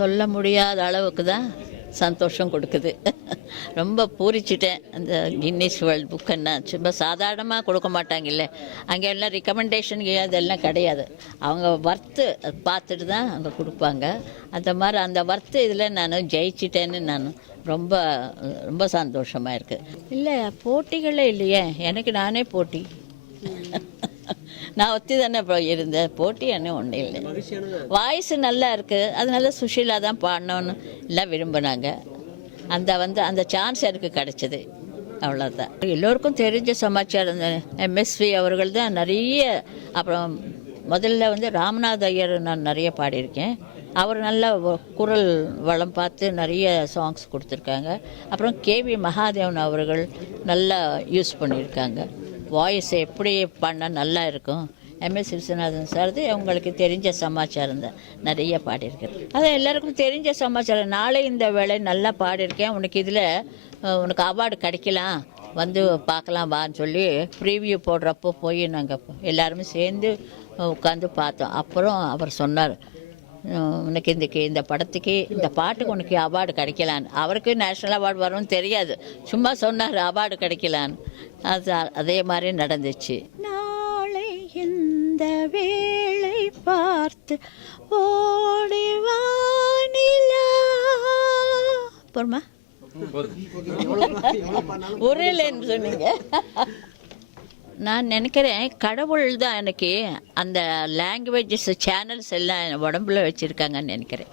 சொல்ல முடியாத அளவுக்கு தான் சந்தோஷம் கொடுக்குது. ரொம்ப பூரிச்சிட்டேன். அந்த கின்னீஸ் வேர்ல்ட் புக்குன்னா சும்மா சாதாரணமாக கொடுக்க மாட்டாங்கல்ல, அங்கே எல்லாம் ரிகமெண்டேஷன் அதெல்லாம் கிடையாது. அவங்க வர்த்து பார்த்துட்டு தான் அங்கே கொடுப்பாங்க. அந்த மாதிரி அந்த வர்த்து இதில் நான் ஜெயிச்சிட்டேன்னு நான் ரொம்ப ரொம்ப சந்தோஷமாக இருக்குது. இல்லை போட்டிகளே இல்லையே, எனக்கு நானே போட்டி. நான் ஒத்தி தானே இருந்தேன், போட்டி என்ன ஒன்றும் இல்லை. வாய்ஸ் நல்லா இருக்குது, அதனால சுஷீலா தான் பாடணும்னு எல்லாம் விரும்பினாங்க. அந்த சான்ஸ் எனக்கு கிடைச்சிது, அவ்வளோதான். எல்லோருக்கும் தெரிஞ்ச சமாச்சாரம் எம்எஸ்வி அவர்கள் தான் நிறைய. அப்புறம் முதல்ல ராமநாத ஐயர் நான் நிறைய பாடியிருக்கேன். அவர் நல்ல குரல் வளம் பார்த்து நிறைய சாங்ஸ் கொடுத்துருக்காங்க. அப்புறம் கேவி மகாதேவன் அவர்கள் நல்லா யூஸ் பண்ணியிருக்காங்க. வாய்ஸ் எப்படி பண்ணால் நல்லா இருக்கும். எம்எஸ் விஸ்வநாதன் சார்து அவங்களுக்கு தெரிஞ்ச சமாச்சாரம் தான் நிறைய பாடியிருக்கேன். அதான் எல்லாருக்கும் தெரிஞ்ச சமாச்சாரம். நாளை இந்த வேலை நல்லா பாடியிருக்கேன், உனக்கு இதில் உனக்கு அவார்டு கிடைக்கலாம், வந்து பார்க்கலாம் வான்னு சொல்லி ப்ரீவியூ போடுறப்போ போய் நாங்கள் எல்லாருமே சேர்ந்து உட்காந்து பார்த்தோம். அப்புறம் அவர் சொன்னார், உனக்கு இந்த படத்துக்கு இந்த பாட்டுக்கு உனக்கு அவார்டு கிடைக்கலான்னு. அவருக்கு நேஷ்னல் அவார்டு வரும்னு தெரியாது, சும்மா சொன்னார் அவார்டு கிடைக்கலான்னு. அதே மாதிரி நடந்துச்சு. நாளை இந்த வேளை பார்த்து ஓடிவானிலா போருமா உரையிலன்னு சொன்னீங்க. நான் நினைக்கிறேன் கடவுள் தான் எனக்கு அந்த லாங்குவேஜஸ் சேனல்ஸ் எல்லாம் உடம்புல வச்சுருக்காங்கன்னு நினைக்கிறேன்.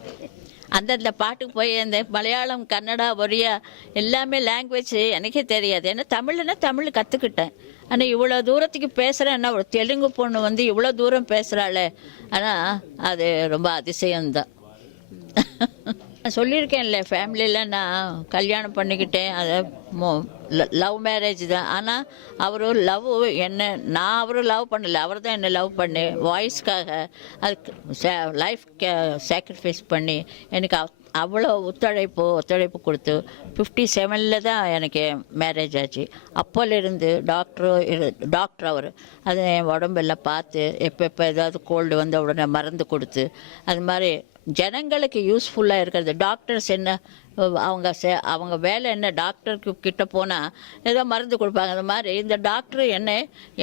அந்தந்த பாட்டுக்கு போய் அந்த மலையாளம், கன்னடா, ஒரியா எல்லாமே லாங்குவேஜ் எனக்கே தெரியாது. ஏன்னா தமிழ் கற்றுக்கிட்டேன். ஆனால் இவ்வளோ தூரத்துக்கு பேசுகிறேன்னா ஒரு தெலுங்கு பொண்ணு இவ்வளோ தூரம் பேசுகிறாளே, ஆனால் அது ரொம்ப அதிசயம்தான். சொல்லியிருக்கேன்ல, ஃபேமிலியில் நான் கல்யாணம் பண்ணிக்கிட்டேன், அதை லவ் மேரேஜ் தான். ஆனால் அவரும் லவ் நான் அவரும் லவ் பண்ணலை, அவர் தான் என்னை லவ் பண்ணி வாய்ஸ்க்காக அதுக்கு லைஃப் சாக்ரிஃபைஸ் பண்ணி எனக்கு அவ்வளோ ஒத்துழைப்பு கொடுத்து 57 தான் எனக்கு மேரேஜ் ஆச்சு. அப்போலேருந்து டாக்டர் அவர் அது என் உடம்பெல்லாம் பார்த்து எப்போ ஏதாவது கோல்டு வந்த உடனே மருந்து கொடுத்து அது மாதிரி ஜனங்களுக்கு யூஸ்ஃபுல்லாக இருக்கிறது. டாக்டர்ஸ் என்ன அவங்க வேலை என்ன, டாக்டருக்கு கிட்ட போனால் ஏதோ மருந்து கொடுப்பாங்க. அது மாதிரி இந்த டாக்டர் என்ன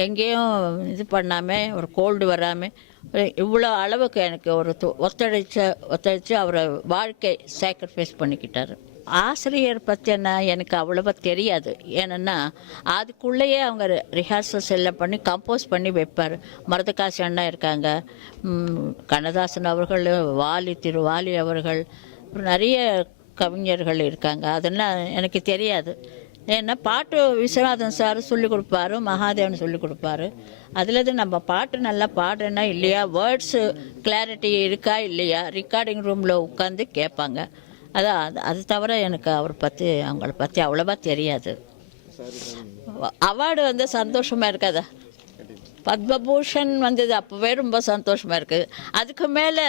எங்கேயும் இது பண்ணாமல் ஒரு கோல்டு வராமல் இவ்வளோ அளவுக்கு எனக்கு ஒரு ஒத்துழைச்சு அவரை வாழ்க்கை சாக்ரிஃபைஸ் பண்ணிக்கிட்டார். ஆசிரியர் பற்றி எனக்கு அவ்வளோவா தெரியாது. ஏன்னா அதுக்குள்ளேயே அவங்க ரிஹர்சல்ஸ் எல்லாம் பண்ணி கம்போஸ் பண்ணி வைப்பார். மருதகாசி அண்ணா இருக்காங்க, கண்ணதாசன் அவர்கள், வாலி அவர்கள், நிறைய கவிஞர்கள் இருக்காங்க. அதெல்லாம் எனக்கு தெரியாது. ஏன்னா பாட்டு விஸ்வநாதன் சார் சொல்லிக் கொடுப்பாரு, மகாதேவன் சொல்லிக் கொடுப்பாரு. அதில் நம்ம பாட்டு நல்லா பாடுறேன்னா இல்லையா, வேர்ட்ஸு கிளாரிட்டி இருக்கா இல்லையா, ரெக்கார்டிங் ரூமில் உட்காந்து கேட்பாங்க. அது தவிர எனக்கு அவங்கள பற்றி அவ்வளோவா தெரியாது. அவார்டு சந்தோஷமாக இருக்காதா, பத்மபூஷன் வந்தது அப்போவே ரொம்ப சந்தோஷமாக இருக்குது. அதுக்கு மேலே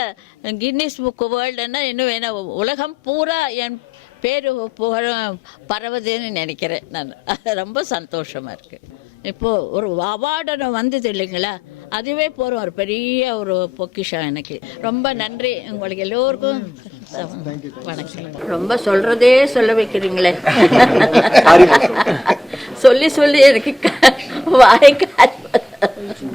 கின்னீஸ் புக்கு வேர்ல்டுன்னா இன்னும் வேணும், உலகம் பூரா என் பேர் புகழும் பரவுதுன்னு நினைக்கிறேன் நான். ரொம்ப சந்தோஷமாக இருக்குது. இப்போது ஒரு அவார்டு வந்தது இல்லைங்களா, அதுவே போகிறோம் ஒரு பெரிய ஒரு பொக்கிஷம் எனக்கு. ரொம்ப நன்றி உங்களுக்கு எல்லோருக்கும். வணக்கம். ரொம்ப சொல்கிறதே சொல்ல வைக்கிறீங்களே, சொல்லி எனக்கு வாய்க்கால்